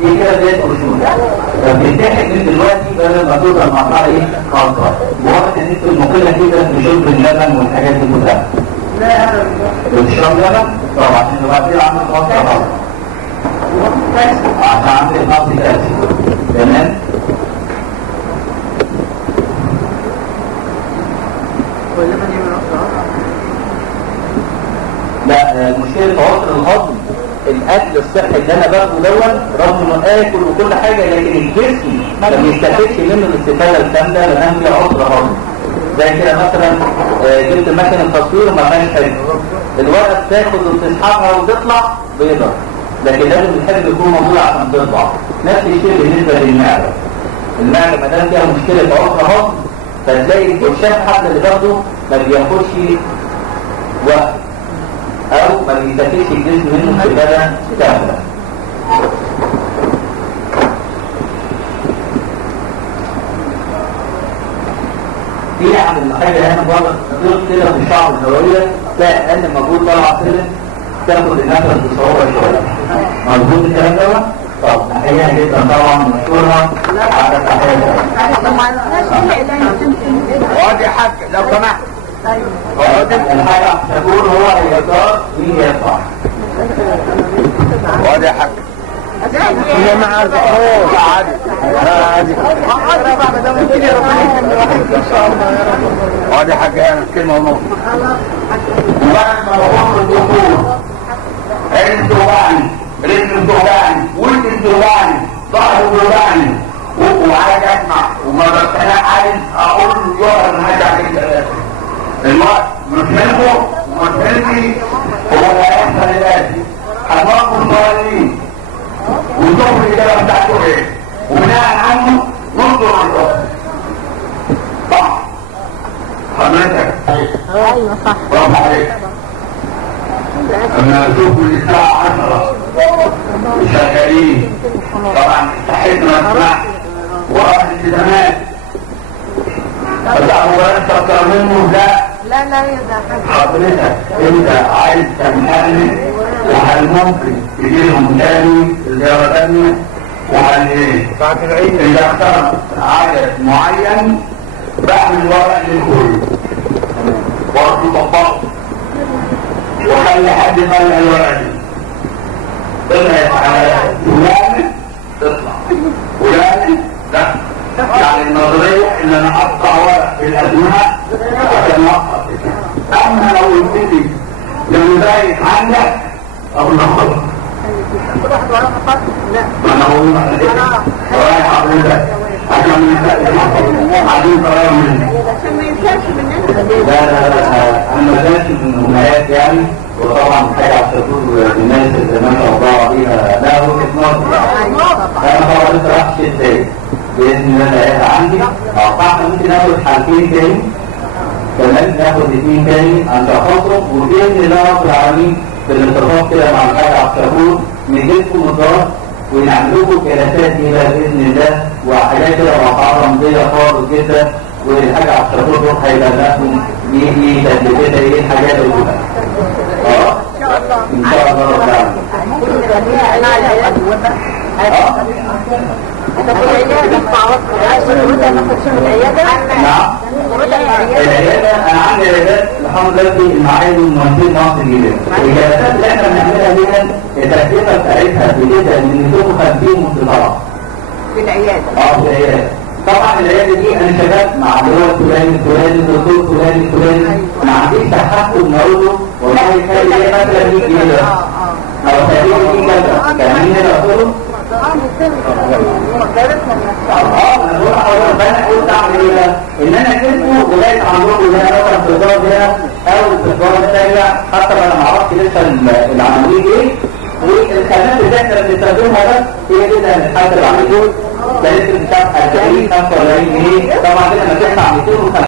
دي كده بداية أصول. فبتتحق من دلوقتي بدل ما توصل مرحلة إيه؟ خالصة. وواضح إن أنتوا المقلة كده بشرب اللبن والحاجات دي كلها. لا أنا بتشرب لبن؟ طبعا عشان تبقى كده عامل خاصة خالص. عشان عامل خاصة كالسيوم. تمام؟ واللبن يعمل أصلا؟ لا مشكلة عسر الهضم الاكل الصحي اللي انا باخده دون رغم انه اكل وكل حاجه لكن الجسم ما بيستفدش منه الاستفاده الكامله لان فيها عسر هضم. زي كده مثلا جبت مكنه تصوير وما فيهاش حلو، الورقه بتاخد وتسحبها وتطلع بيضه، لكن لازم الحلو يكون موجود عشان تطلع. نفس الشيء بالنسبه للمعده. المعده ما دام فيها مشكله عسر هضم فتلاقي الشاف حتى اللي باخده ما بياخدش وقت او ما بيستفيدش الجسم منه استفاده كامله. في عند الحاجه هنا بره ضغط كده في الشعر الهوائيه تلاقي اقل مجهود طالع سلم تاخد النفس بصعوبه شويه. مظبوط الكلام ده؟ طب تحيه جدا طبعا مشكوره على التحيه. اقعد يا حاج لو سمحت. الحاجه تقول هو اليسار مين يدفع. اقعد يا حاج. يا معاذ اوه عادي عادي ممكن يا ربنا ان شاء الله يا رب. اقعد يا حاج انا كلمه ونص. وبعد ما بقول الدكتور انتوا توجعني رجل توجعني ودن توجعني ظهر توجعني وعايز اسمع وما انا عايز اقول له يقعد معايا عليك الوقت مشملكم ومشملكي هو اللي هيحصل الاتي هنوقف صغيرين ونشوف الاجابه بتاعته ايه وبناء عنه ننظر الحكم. صح حضرتك؟ ايوه صح. برافو عليك. اما اشوف من الساعه 10 شغالين طبعا صحتنا اسمع واحد التزامات بس هو انت اكتر منه لا يا حضرتك انت عايز تمهلك وهل ممكن تجيلهم تاني زيارة تانية وهل ايه؟ بعد العيد اذا اخترت عدد معين بعمل ورق للكل ورق مطبق وخلي حد يطلع الورق دي طلعت على فلان تطلع فلان لا يعني النظرية ان انا اقطع ورق في الاسماء عشان اقطع. اما لو قلت لي لو بايت عندك او ناخدها كل واحد وراه خط. لا ما انا اقول لك رايح حضرتك عشان عايزين قرار مني عشان ما ينساش مننا. لا انا ما زالت من الامهات يعني وطبعا حاجه على الشطور الناس اللي ما شاء الله عليها لا وجهه نظر. انا طبعا لسه رايح شيء تاني باذن الله ثلاثه عندي فاحنا ممكن ناخد حالتين تاني كمان ناخد اثنين تاني عند خاطرهم وباذن الله رب العالمين في الاتفاق كده مع الحاج عبد الشكور نديلكم مدار ونعمل لكم جلسات كده باذن الله وحاجات كده واقعه رمزيه خالص جدا والحاج عبد الشكور روح هيبلغكم ايه تدريباتها ايه الحاجات اللي كلها. ان شاء الله رب العالمين. نعم العيادة انا عندي عيادات الحمد لله في المعاهد والمهندسين مصر الجديدة. الجلسات اللي احنا بنعملها دي التكلفة بتاعتها بتبدأ من 250 وتطلع في العيادة. في العيادة. طبعا العيادة دي انا شغال مع الدكتور الفلاني الدكتور الفلاني ما عنديش تحكم نقول له والله خلي ايه مثلا 100 جنيه او تقريبا دي كذا كمان هنا قلت له انا قلت اعمل ايه ان انا كنتوا لغايه عندكم هنا مثلا في الدار هنا او في الدار الثانيه حتى انا ما اعرفش لسه العمليه ايه والخامات اللي احنا بنستخدمها بس هي كده هنتحاسب عليهم ده لسه بتاع 40 45 جنيه طبعا كده انا بتدفع 250